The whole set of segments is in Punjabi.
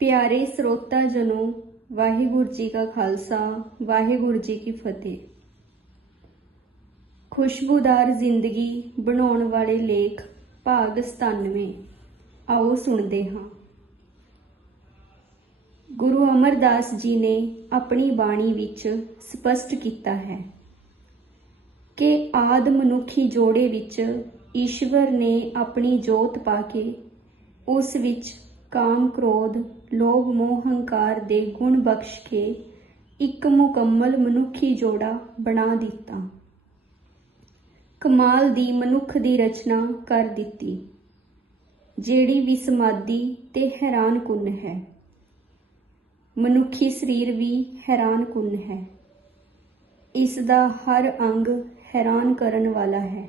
ਪਿਆਰੇ ਸਰੋਤਾ ਜਨੋ, ਵਾਹਿਗੁਰੂ ਜੀ ਕਾ ਖਾਲਸਾ, ਵਾਹਿਗੁਰੂ ਜੀ ਕੀ ਫਤਿਹ। ਖੁਸ਼ਬੂਦਾਰ ਜ਼ਿੰਦਗੀ ਬਣਾਉਣ ਵਾਲੇ ਲੇਖ ਭਾਗ 97 ਆਓ ਸੁਣਦੇ ਹਾਂ। ਗੁਰੂ ਅਮਰਦਾਸ ਜੀ ਨੇ ਆਪਣੀ ਬਾਣੀ ਵਿੱਚ ਸਪਸ਼ਟ ਕੀਤਾ ਹੈ ਕਿ ਆਦ ਮਨੁੱਖੀ ਜੋੜੇ ਵਿੱਚ ਈਸ਼ਵਰ ਨੇ ਆਪਣੀ ਜੋਤ ਪਾ ਕੇ ਉਸ ਵਿੱਚ ਕਾਮ ਕ੍ਰੋਧ, ਲੋਭ, ਮੋਹ, ਹੰਕਾਰ ਦੇ ਗੁਣ ਬਖਸ਼ ਕੇ ਇੱਕ ਮੁਕੰਮਲ ਮਨੁੱਖੀ ਜੋੜਾ ਬਣਾ ਦਿੱਤਾ। ਕਮਾਲ ਦੀ ਮਨੁੱਖ ਦੀ ਰਚਨਾ ਕਰ ਦਿੱਤੀ, ਜਿਹੜੀ ਵੀ ਸਮਾਦੀ ਤੇ ਹੈਰਾਨ ਕੁੰਨ ਹੈ। ਮਨੁੱਖੀ ਸਰੀਰ ਵੀ ਹੈਰਾਨ ਕੁੰਨ ਹੈ। ਇਸ ਦਾ ਹਰ ਅੰਗ ਹੈਰਾਨ ਕਰਨ ਵਾਲਾ ਹੈ।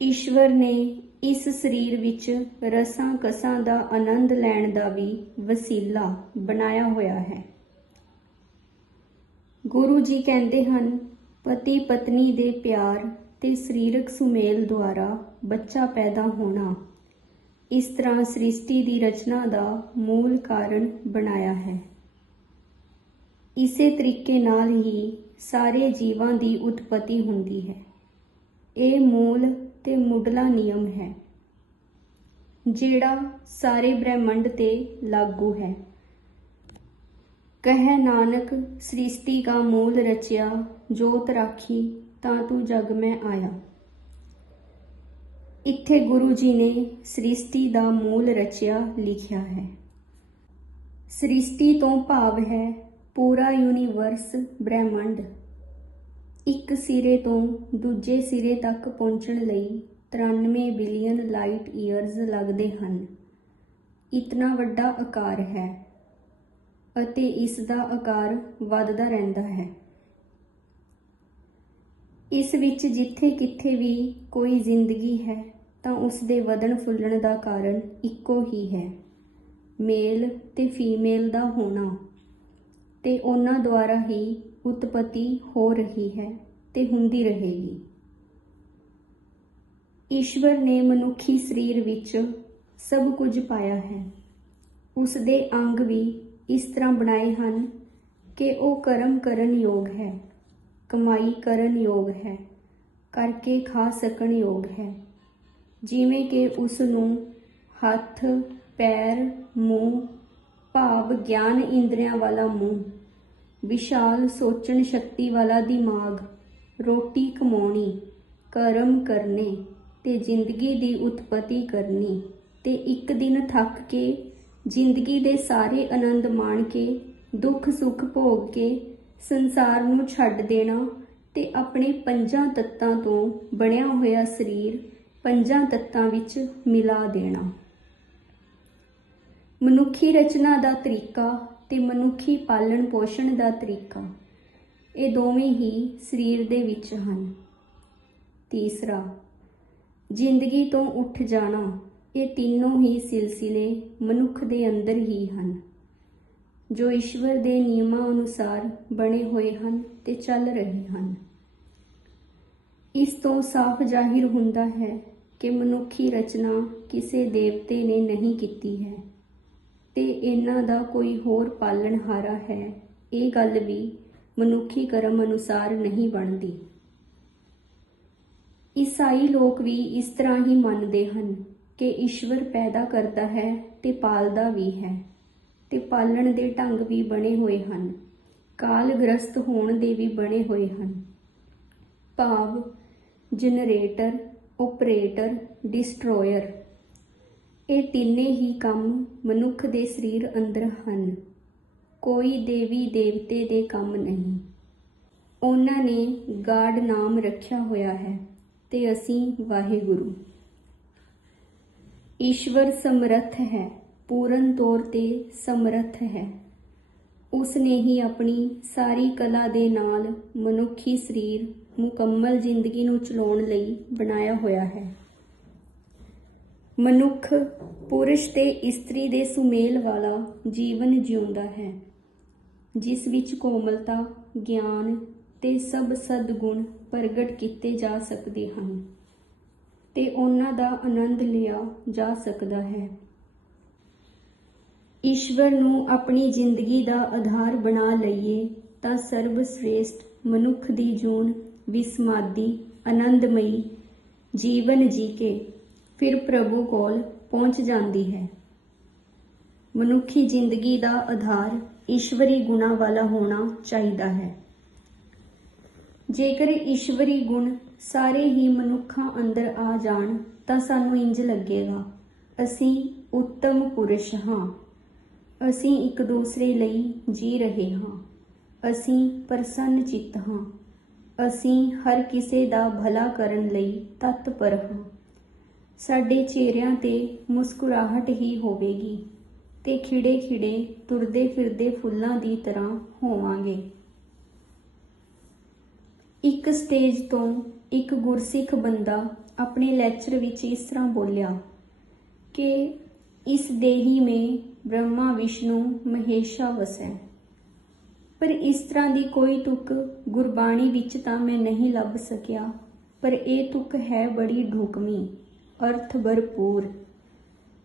ਈਸ਼ਵਰ ਨੇ ਇਸ ਸਰੀਰ ਵਿੱਚ ਰਸਾਂ ਕਸਾਂ ਦਾ ਆਨੰਦ ਲੈਣ ਦਾ ਵੀ ਵਸੀਲਾ ਬਣਾਇਆ ਹੋਇਆ ਹੈ। ਗੁਰੂ ਜੀ ਕਹਿੰਦੇ ਹਨ, ਪਤੀ ਪਤਨੀ ਦੇ ਪਿਆਰ ਤੇ ਸਰੀਰਕ ਸੁਮੇਲ ਦੁਆਰਾ ਬੱਚਾ ਪੈਦਾ ਹੋਣਾ, ਇਸ ਤਰ੍ਹਾਂ ਸ੍ਰਿਸ਼ਟੀ ਦੀ ਰਚਨਾ ਦਾ ਮੂਲ ਕਾਰਨ ਬਣਾਇਆ ਹੈ। ਇਸੇ ਤਰੀਕੇ ਨਾਲ ਹੀ ਸਾਰੇ ਜੀਵਾਂ ਦੀ ਉਤਪਤੀ ਹੁੰਦੀ ਹੈ। ਇਹ ਮੂਲ ਤੇ ਮੁੱਢਲਾ ਨਿਯਮ ਹੈ, ਜਿਹੜਾ ਸਾਰੇ ਬ੍ਰਹਿਮੰਡ ਤੇ ਲਾਗੂ ਹੈ। ਕਹਿ ਨਾਨਕ, ਸ੍ਰਿਸ਼ਟੀ ਕਾ ਮੂਲ ਰਚਿਆ ਜੋਤ ਰਾਖੀ ਤਾਂ ਤੂੰ ਜਗ ਮੈਂ ਆਇਆ। ਇੱਥੇ ਗੁਰੂ ਜੀ ਨੇ ਸ੍ਰਿਸ਼ਟੀ ਦਾ ਮੂਲ ਰਚਿਆ ਲਿਖਿਆ ਹੈ। ਸ੍ਰਿਸ਼ਟੀ ਤੋਂ ਭਾਵ ਹੈ ਪੂਰਾ ਯੂਨੀਵਰਸ ਬ੍ਰਹਿਮੰਡ। ਇੱਕ ਸਿਰੇ ਤੋਂ ਦੂਜੇ ਸਿਰੇ ਤੱਕ ਪਹੁੰਚਣ ਲਈ 93 ਬਿਲੀਅਨ ਲਾਈਟ ਈਅਰਸ ਲੱਗਦੇ ਹਨ। ਇਤਨਾ ਵੱਡਾ ਆਕਾਰ ਹੈ ਅਤੇ ਇਸ ਦਾ ਆਕਾਰ ਵੱਧਦਾ ਰਹਿੰਦਾ ਹੈ। ਇਸ ਵਿੱਚ ਜਿੱਥੇ ਕਿੱਥੇ ਵੀ ਕੋਈ ਜ਼ਿੰਦਗੀ ਹੈ, ਤਾਂ ਉਸ ਦੇ ਵਧਣ ਫੁੱਲਣ ਦਾ ਕਾਰਨ ਇੱਕੋ ਹੀ ਹੈ। ਮੇਲ ਤੇ ਫੀਮੇਲ ਦਾ ਹੋਣਾ। ਤੇ ਉਹਨਾਂ ਦੁਆਰਾ ਹੀ ਉਤਪਤੀ ਹੋ ਰਹੀ ਹੈ ਤੇ ਹੁੰਦੀ ਰਹੇਗੀ। ਈਸ਼ਵਰ ਨੇ ਮਨੁੱਖੀ ਸਰੀਰ ਵਿੱਚ ਸਭ ਕੁਝ ਪਾਇਆ ਹੈ। ਉਸ ਦੇ ਅੰਗ ਵੀ ਇਸ ਤਰ੍ਹਾਂ ਬਣਾਏ ਹਨ ਕਿ ਉਹ ਕਰਮ ਕਰਨ ਯੋਗ ਹੈ, ਕਮਾਈ ਕਰਨ ਯੋਗ ਹੈ, ਕਰਕੇ ਖਾ ਸਕਣ ਯੋਗ ਹੈ। ਜਿਵੇਂ ਕਿ ਉਸ ਨੂੰ ਹੱਥ, ਪੈਰ, ਮੂੰਹ, ਭਾਵ, ਗਿਆਨ ਇੰਦਰੀਆਂ ਵਾਲਾ ਮੂੰਹ ਵਿਸ਼ਾਲ ਸੋਚਣ ਸ਼ਕਤੀ ਵਾਲਾ ਦਿਮਾਗ, ਰੋਟੀ ਕਮਾਉਣੀ, ਕਰਮ ਕਰਨੇ ਤੇ ਜ਼ਿੰਦਗੀ ਦੀ ਉਤਪਤੀ ਕਰਨੀ ਤੇ ਇੱਕ ਦਿਨ ਥੱਕ ਕੇ, ਜ਼ਿੰਦਗੀ ਦੇ ਸਾਰੇ ਆਨੰਦ ਮਾਣ ਕੇ, ਦੁੱਖ ਸੁੱਖ ਭੋਗ ਕੇ ਸੰਸਾਰ ਨੂੰ ਛੱਡ ਦੇਣਾ ਤੇ ਆਪਣੇ ਪੰਜਾਂ ਤੱਤਾਂ ਤੋਂ ਬਣਿਆ ਹੋਇਆ ਸਰੀਰ ਪੰਜਾਂ ਤੱਤਾਂ ਵਿੱਚ ਮਿਲਾ ਦੇਣਾ। ਮਨੁੱਖੀ ਰਚਨਾ ਦਾ ਤਰੀਕਾ ਤੇ ਮਨੁੱਖੀ ਪਾਲਣ ਪੋਸ਼ਣ ਦਾ ਤਰੀਕਾ। ਇਹ ਦੋਵੇਂ ਹੀ ਸਰੀਰ ਦੇ ਵਿੱਚ ਹਨ। ਤੀਸਰਾ, ਜ਼ਿੰਦਗੀ ਤੋਂ ਉੱਠ ਜਾਣਾ। ਇਹ ਤਿੰਨੋਂ ਹੀ ਸਿਲਸਿਲੇ ਮਨੁੱਖ ਦੇ ਅੰਦਰ ਹੀ ਹਨ, ਜੋ ਈਸ਼ਵਰ ਦੇ ਨਿਯਮਾਂ ਅਨੁਸਾਰ ਬਣੇ ਹੋਏ ਹਨ ਤੇ ਚੱਲ ਰਹੇ ਹਨ। ਇਸ ਤੋਂ ਸਾਫ਼ ਜ਼ਾਹਿਰ ਹੁੰਦਾ ਹੈ ਕਿ ਮਨੁੱਖੀ ਰਚਨਾ ਕਿਸੇ ਦੇਵਤੇ ਨੇ ਨਹੀਂ ਕੀਤੀ ਹੈ। ਤੇ ਇਹਨਾਂ ਦਾ ਕੋਈ ਹੋਰ ਪਾਲਣਹਾਰਾ ਹੈ। ਇਹ ਗੱਲ ਵੀ ਮਨੁੱਖੀ ਕਰਮ ਅਨੁਸਾਰ ਨਹੀਂ ਬਣਦੀ। ਈਸਾਈ ਲੋਕ ਵੀ ਇਸ ਤਰ੍ਹਾਂ ਹੀ ਮੰਨਦੇ ਹਨ ਕਿ ਈਸ਼ਵਰ ਪੈਦਾ ਕਰਦਾ ਹੈ ਤੇ ਪਾਲਦਾ ਵੀ ਹੈ ਤੇ ਪਾਲਣ ਦੇ ਢੰਗ ਵੀ ਬਣੇ ਹੋਏ ਹਨ। ਕਾਲਗ੍ਰਸਤ ਹੋਣ ਦੇ ਵੀ ਬਣੇ ਹੋਏ ਹਨ। ਭਾਵ, ਜਨਰੇਟਰ ਆਪਰੇਟਰ ਡਿਸਟਰੋਇਰ। ਇਹ ਤਿੰਨੇ ਹੀ ਕੰਮ ਮਨੁੱਖ ਦੇ ਸਰੀਰ ਅੰਦਰ ਹਨ। ਕੋਈ ਦੇਵੀ ਦੇਵਤੇ ਦੇ ਕੰਮ ਨਹੀਂ। ਉਹਨਾਂ ਨੇ ਗਾਡ ਨਾਮ ਰੱਖਿਆ ਹੋਇਆ ਹੈ ਤੇ ਅਸੀਂ ਵਾਹਿਗੁਰੂ। ਈਸ਼ਵਰ ਸਮਰੱਥ ਹੈ, ਪੂਰਨ ਤੌਰ ਤੇ ਸਮਰੱਥ ਹੈ। ਉਸ ਨੇ ਹੀ ਆਪਣੀ ਸਾਰੀ ਕਲਾ ਦੇ ਨਾਲ ਮਨੁੱਖੀ ਸਰੀਰ ਮੁਕੰਮਲ ਜ਼ਿੰਦਗੀ ਨੂੰ ਚਲਾਉਣ ਲਈ ਬਣਾਇਆ ਹੋਇਆ ਹੈ। ਮਨੁੱਖ, ਪੁਰਸ਼ ਤੇ ਇਸਤਰੀ ਦੇ ਸੁਮੇਲ ਵਾਲਾ ਜੀਵਨ ਜਿਉਂਦਾ ਹੈ, ਜਿਸ ਵਿੱਚ ਕੋਮਲਤਾ, ਗਿਆਨ ਤੇ ਸਭ ਸਦਗੁਣ ਪ੍ਰਗਟ ਕੀਤੇ ਜਾ ਸਕਦੇ ਹਨ ਤੇ ਉਹਨਾਂ ਦਾ ਆਨੰਦ ਲਿਆ ਜਾ ਸਕਦਾ ਹੈ। ਈਸ਼ਵਰ ਨੂੰ ਆਪਣੀ ਜ਼ਿੰਦਗੀ ਦਾ ਆਧਾਰ ਬਣਾ ਲਈਏ ਤਾਂ ਸਰਬ ਸ੍ਰੇਸ਼ਟ ਮਨੁੱਖ ਦੀ ਜੂਨ, ਵਿਸਮਾਦੀ, ਆਨੰਦਮਈ ਜੀਵਨ ਜੀ ਕੇ ਫਿਰ ਪ੍ਰਭੂ ਕੋਲ ਪਹੁੰਚ ਜਾਂਦੀ ਹੈ। ਮਨੁੱਖੀ ਜ਼ਿੰਦਗੀ ਦਾ ਆਧਾਰ ਈਸ਼ਵਰੀ ਗੁਣਾਂ ਵਾਲਾ ਹੋਣਾ ਚਾਹੀਦਾ ਹੈ। ਜੇਕਰ ਈਸ਼ਵਰੀ ਗੁਣ ਸਾਰੇ ਹੀ ਮਨੁੱਖਾਂ ਅੰਦਰ ਆ ਜਾਣ, ਤਾਂ ਸਾਨੂੰ ਇੰਜ ਲੱਗੇਗਾ, ਅਸੀਂ ਉੱਤਮ ਪੁਰਸ਼ ਹਾਂ। ਅਸੀਂ ਇੱਕ ਦੂਸਰੇ ਲਈ ਜੀ ਰਹੇ ਹਾਂ। ਅਸੀਂ ਪ੍ਰਸੰਨ ਚਿੱਤ ਹਾਂ। ਅਸੀਂ ਹਰ ਕਿਸੇ ਦਾ ਭਲਾ ਕਰਨ ਲਈ ਤਤਪਰ ਹਾਂ। ਸਾਡੇ ਚਿਹਰਿਆਂ ਤੇ ਮੁਸਕਰਾਹਟ ਹੀ ਹੋਵੇਗੀ ਤੇ ਖਿੜੇ ਖਿੜੇ ਤੁਰਦੇ ਫਿਰਦੇ ਫੁੱਲਾਂ ਦੀ ਤਰ੍ਹਾਂ ਹੋਵਾਂਗੇ। ਇੱਕ ਸਟੇਜ ਤੋਂ ਇੱਕ ਗੁਰਸਿੱਖ ਬੰਦਾ ਆਪਣੇ ਲੈਕਚਰ ਵਿੱਚ ਇਸ ਤਰ੍ਹਾਂ ਬੋਲਿਆ ਕਿ ਇਸ ਦੇਹੀ ਮੇਂ ਬ੍ਰਹਮਾ, ਵਿਸ਼ਨੂੰ, ਮਹੇਸ਼ਾ ਵਸੈ। ਪਰ ਇਸ ਤਰ੍ਹਾਂ ਦੀ ਕੋਈ ਤੁਕ ਗੁਰਬਾਣੀ ਵਿੱਚ ਤਾਂ ਮੈਂ ਨਹੀਂ ਲੱਭ ਸਕਿਆ, ਪਰ ਇਹ ਤੁਕ ਹੈ ਬੜੀ ਢੁਕਵੀਂ। ਅਰਥ ਭਰਪੂਰ।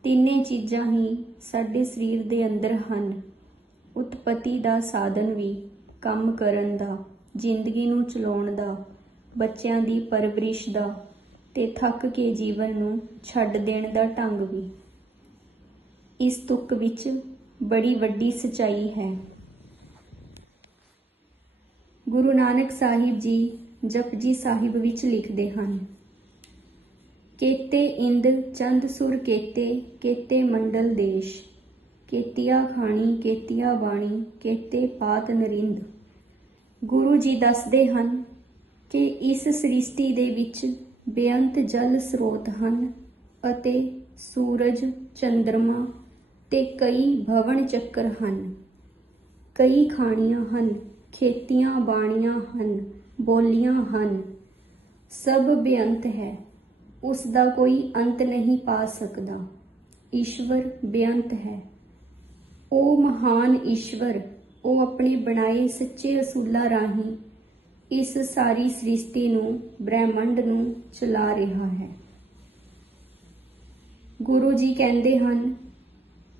ਤਿੰਨੇ ਚੀਜ਼ਾਂ ਹੀ ਸਾਡੇ ਸਰੀਰ ਦੇ ਅੰਦਰ ਹਨ। ਉਤਪਤੀ ਦਾ ਸਾਧਨ ਵੀ, ਕੰਮ ਕਰਨ ਦਾ, ਜ਼ਿੰਦਗੀ ਨੂੰ ਚਲਾਉਣ ਦਾ, ਬੱਚਿਆਂ ਦੀ ਪਰਵਰਿਸ਼ ਦਾ ਤੇ ਥੱਕ ਕੇ ਜੀਵਨ ਨੂੰ ਛੱਡ ਦੇਣ ਦਾ ਢੰਗ ਵੀ। ਇਸ ਤੁਕ ਵਿੱਚ ਬੜੀ ਵੱਡੀ ਸਚਾਈ ਹੈ। ਗੁਰੂ ਨਾਨਕ ਸਾਹਿਬ ਜੀ ਜਪਜੀ ਸਾਹਿਬ ਵਿੱਚ ਲਿਖਦੇ ਹਨ ਕੇਤੇ ਇੰਦ ਚੰਦ ਸੁਰ ਕੇਤੇ ਕੇਤੇ ਮੰਡਲ ਦੇਸ਼, ਕੇਤੀਆ ਖਾਣੀ, ਕੇਤੀਆ ਬਾਣੀ, ਕੇਤੇ ਪਾਤ ਨਰਿੰਦ। ਗੁਰੂ ਜੀ ਦੱਸਦੇ ਹਨ ਕਿ ਇਸ ਸ੍ਰਿਸ਼ਟੀ ਦੇ ਵਿੱਚ ਬੇਅੰਤ ਜਲ ਸਰੋਤ ਹਨ ਅਤੇ ਸੂਰਜ ਚੰ드ਰਮਾ ਤੇ ਕਈ ਭਵਨ ਚੱਕਰ ਹਨ। ਕਈ ਖਾਣੀਆਂ ਹਨ, ਖੇਤੀਆਂ ਬਾਣੀਆਂ ਹਨ, ਬੋਲੀਆਂ ਹਨ, ਸਭ ਬੇਅੰਤ ਹੈ। ਉਸ ਦਾ ਕੋਈ ਅੰਤ ਨਹੀਂ ਪਾ ਸਕਦਾ। ਈਸ਼ਵਰ ਬੇਅੰਤ ਹੈ। ਉਹ ਮਹਾਨ ਈਸ਼ਵਰ, ਉਹ ਆਪਣੇ ਬਣਾਏ ਸੱਚੇ ਅਸੂਲਾਂ ਰਾਹੀਂ ਇਸ ਸਾਰੀ ਸ੍ਰਿਸ਼ਟੀ ਨੂੰ, ਬ੍ਰਹਿਮੰਡ ਨੂੰ ਚਲਾ ਰਿਹਾ ਹੈ। ਗੁਰੂ ਜੀ ਕਹਿੰਦੇ ਹਨ,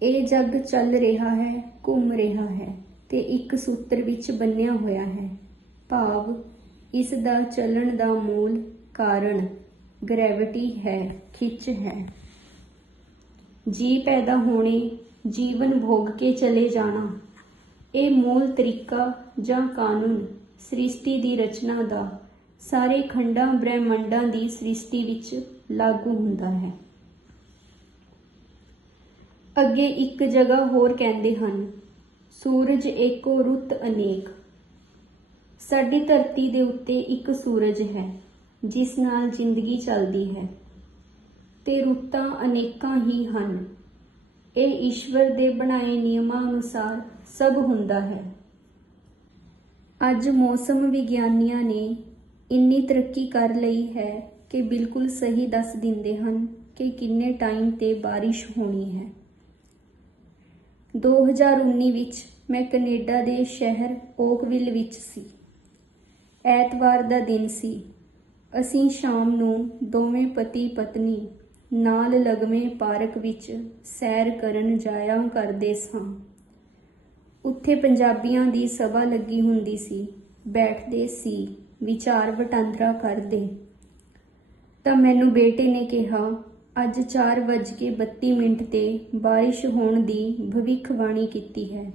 ਇਹ ਜੱਗ ਚੱਲ ਰਿਹਾ ਹੈ, ਘੁੰਮ ਰਿਹਾ ਹੈ ਤੇ ਇੱਕ ਸੂਤਰ ਵਿੱਚ ਬੰਨਿਆ ਹੋਇਆ ਹੈ। ਭਾਵ, ਇਸ ਦਾ ਚੱਲਣ ਦਾ ਮੂਲ ਕਾਰਨ ਗ੍ਰੈਵਿਟੀ ਹੈ, ਖਿੱਚ ਹੈ। ਜੀ ਪੈਦਾ ਹੋਣੇ, ਜੀਵਨ ਭੋਗ ਕੇ ਚਲੇ ਜਾਣਾ, ਇਹ ਮੂਲ ਤਰੀਕਾ ਜਾਂ ਕਾਨੂੰਨ ਸ੍ਰਿਸ਼ਟੀ ਦੀ ਰਚਨਾ ਦਾ ਸਾਰੇ ਖੰਡਾਂ, ਬ੍ਰਹਿਮੰਡਾਂ ਦੀ ਸ੍ਰਿਸ਼ਟੀ ਵਿੱਚ ਲਾਗੂ ਹੁੰਦਾ ਹੈ। ਅੱਗੇ ਇੱਕ ਜਗ੍ਹਾ ਹੋਰ ਕਹਿੰਦੇ ਹਨ, ਸੂਰਜ ਏਕੋ ਰੁੱਤ ਅਨੇਕ। ਸਾਡੀ ਧਰਤੀ ਦੇ ਉੱਤੇ ਇੱਕ ਸੂਰਜ ਹੈ। ਜਿਸ ਨਾਲ ਜ਼ਿੰਦਗੀ ਚੱਲਦੀ ਹੈ। ਤੇ ਰੁੱਤਾਂ ਅਨੇਕਾਂ ਹੀ ਹਨ। ਇਹ ਈਸ਼ਵਰ ਦੇ ਬਣਾਏ ਨਿਯਮਾਂ ਅਨੁਸਾਰ ਸਭ ਹੁੰਦਾ ਹੈ। ਅੱਜ ਮੌਸਮ ਵਿਗਿਆਨੀਆਂ ਨੇ ਇੰਨੀ ਤਰੱਕੀ ਕਰ ਲਈ ਹੈ ਕਿ ਬਿਲਕੁਲ ਸਹੀ ਦੱਸ ਦਿੰਦੇ ਹਨ ਕਿ ਕਿੰਨੇ ਟਾਈਮ ਤੇ ਬਾਰਿਸ਼ ਹੋਣੀ ਹੈ। 2019 ਵਿੱਚ ਮੈਂ ਕੈਨੇਡਾ ਦੇ ਸ਼ਹਿਰ ਓਕਵਿਲ ਵਿੱਚ ਸੀ। ਐਤਵਾਰ ਦਾ ਦਿਨ ਸੀ। ਅਸੀਂ ਸ਼ਾਮ ਨੂੰ ਦੋਵੇਂ ਪਤੀ ਪਤਨੀ ਨਾਲ ਲਗਵੇਂ ਪਾਰਕ ਵਿੱਚ ਸੈਰ ਕਰਨ ਜਾਇਆ ਕਰਦੇ ਸਾਂ। ਉੱਥੇ ਪੰਜਾਬੀਆਂ ਦੀ ਸਭਾ ਲੱਗੀ ਹੁੰਦੀ ਸੀ। ਬੈਠਦੇ ਸੀ, ਵਿਚਾਰ ਵਟਾਂਦਰਾ ਕਰਦੇ। ਤਾਂ ਮੈਨੂੰ ਬੇਟੇ ਨੇ ਕਿਹਾ, ਅੱਜ 4:32 ਮਿੰਟ ਤੇ ਬਾਰਿਸ਼ ਹੋਣ ਦੀ ਭਵਿੱਖਬਾਣੀ ਕੀਤੀ ਹੈ।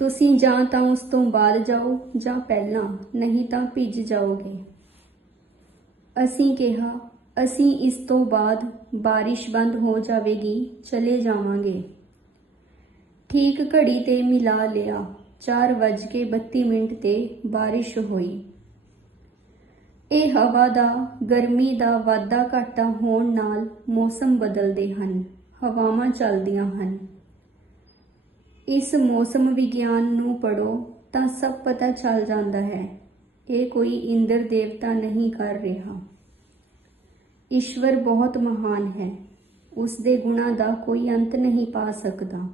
ਤੁਸੀਂ ਜਾਂ ਤਾਂ ਉਸ ਤੋਂ ਬਾਅਦ ਜਾਓ ਜਾਂ ਪਹਿਲਾਂ, ਨਹੀਂ ਤਾਂ ਭਿੱਜ ਜਾਓਗੇ। ਅਸੀਂ ਕਿਹਾ, ਅਸੀਂ ਇਸ ਤੋਂ ਬਾਅਦ ਬਾਰਿਸ਼ ਬੰਦ ਹੋ ਜਾਵੇਗੀ, ਚਲੇ ਜਾਵਾਂਗੇ। ਠੀਕ ਘੜੀ ਤੇ ਮਿਲਾ ਲਿਆ 4:32 ਮਿੰਟ ਤੇ ਬਾਰਿਸ਼ ਹੋਈ। ਇਹ ਹਵਾ ਦਾ, ਗਰਮੀ ਦਾ ਵਾਧਾ ਘਾਟਾ ਹੋਣ ਨਾਲ ਮੌਸਮ ਬਦਲਦੇ ਹਨ, ਹਵਾਵਾਂ ਚੱਲਦੀਆਂ ਹਨ। ਇਸ ਮੌਸਮ ਵਿਗਿਆਨ ਨੂੰ ਪੜੋ ਤਾਂ ਸਭ ਪਤਾ ਚੱਲ ਜਾਂਦਾ ਹੈ। ਇਹ ਕੋਈ ਇੰਦਰ ਦੇਵਤਾ ਨਹੀਂ ਕਰ ਰਿਹਾ। ਈਸ਼ਵਰ ਬਹੁਤ ਮਹਾਨ ਹੈ। ਉਸ ਦੇ ਗੁਣਾਂ ਦਾ ਕੋਈ ਅੰਤ ਨਹੀਂ ਪਾ ਸਕਦਾ।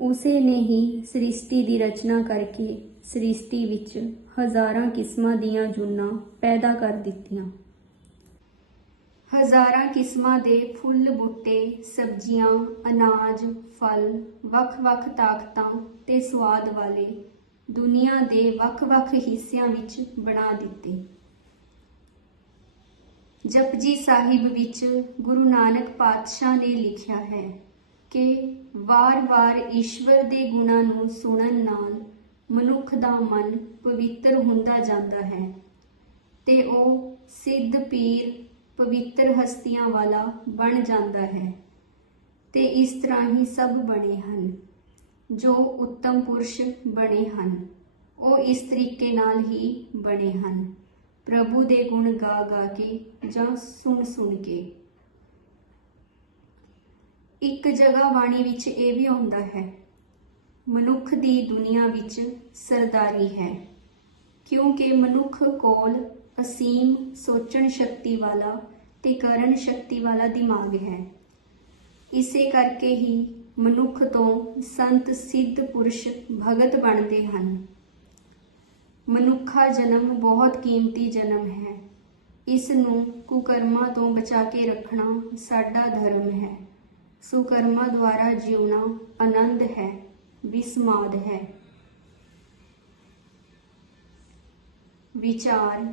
ਉਸੇ ਨੇ ਹੀ ਸ੍ਰਿਸ਼ਟੀ ਦੀ ਰਚਨਾ ਕਰਕੇ ਸ੍ਰਿਸ਼ਟੀ ਵਿੱਚ ਹਜ਼ਾਰਾਂ ਕਿਸਮਾਂ ਦੀਆਂ ਜੂਨਾਂ ਪੈਦਾ ਕਰ ਦਿੱਤੀਆਂ। ਹਜ਼ਾਰਾਂ ਕਿਸਮਾਂ ਦੇ ਫੁੱਲ, ਬੂਟੇ, ਸਬਜ਼ੀਆਂ, ਅਨਾਜ, ਫਲ ਵੱਖ-ਵੱਖ ਤਾਕਤਾਂ ਤੇ ਸਵਾਦ ਵਾਲੇ ਦੁਨੀਆ ਦੇ ਵੱਖ-ਵੱਖ ਹਿੱਸਿਆਂ ਵਿੱਚ ਬਣਾ ਦਿੱਤੇ। ਜਪਜੀ ਸਾਹਿਬ ਵਿੱਚ ਗੁਰੂ ਨਾਨਕ ਪਾਤਸ਼ਾਹ ਨੇ ਲਿਖਿਆ ਹੈ ਕਿ ਵਾਰ-ਵਾਰ ਈਸ਼ਵਰ ਦੇ ਗੁਣਾਂ ਨੂੰ ਸੁਣਨ ਨਾਲ ਮਨੁੱਖ ਦਾ ਮਨ ਪਵਿੱਤਰ ਹੁੰਦਾ ਜਾਂਦਾ ਹੈ ਤੇ ਉਹ ਸਿੱਧ ਪੀਰ ਪਵਿੱਤਰ ਹਸਤੀਆਂ ਵਾਲਾ ਬਣ ਜਾਂਦਾ ਹੈ ਤੇ ਇਸ ਤਰ੍ਹਾਂ ਹੀ ਸਭ ਬਣੇ ਹਨ, ਜੋ ਉੱਤਮ ਪੁਰਸ਼ ਬਣੇ ਹਨ। ਉਹ ਇਸ ਤਰੀਕੇ ਨਾਲ ਹੀ ਬਣੇ ਹਨ। ਪ੍ਰਭੂ ਦੇ ਗੁਣ ਗਾ ਗਾ ਕੇ ਜਾਂ ਸੁਣ ਸੁਣ ਕੇ। ਇੱਕ ਜਗ੍ਹਾ ਬਾਣੀ ਵਿੱਚ ਇਹ ਵੀ ਆਉਂਦਾ ਹੈ, ਮਨੁੱਖ ਦੀ ਦੁਨੀਆ ਵਿੱਚ ਸਰਦਾਰੀ ਹੈ, ਕਿਉਂਕਿ ਮਨੁੱਖ ਕੋਲ ਅਸੀਮ ਸੋਚਣ ਸ਼ਕਤੀ ਵਾਲਾ ਤੇ ਕਰਨ ਸ਼ਕਤੀ ਵਾਲਾ ਦਿਮਾਗ ਹੈ। ਇਸੇ ਕਰਕੇ ਹੀ ਮਨੁੱਖ ਤੋਂ ਸੰਤ ਸਿੱਧ ਪੁਰਸ਼ ਭਗਤ ਬਣਦੇ ਹਨ। ਮਨੁੱਖਾ ਜਨਮ ਬਹੁਤ ਕੀਮਤੀ ਜਨਮ ਹੈ। ਇਸ ਨੂੰ ਕੁਕਰਮਾਂ ਤੋਂ ਬਚਾ ਕੇ ਰੱਖਣਾ ਸਾਡਾ ਧਰਮ ਹੈ। ਸੁਕਰਮਾਂ ਦੁਆਰਾ ਜਿਉਣਾ ਆਨੰਦ ਹੈ ਵਿਸਮਾਦ ਹੈ। ਵਿਚਾਰ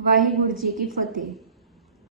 ਵਾਹਿਗੁਰੂ ਜੀ ਕੀ ਫਤਿਹ।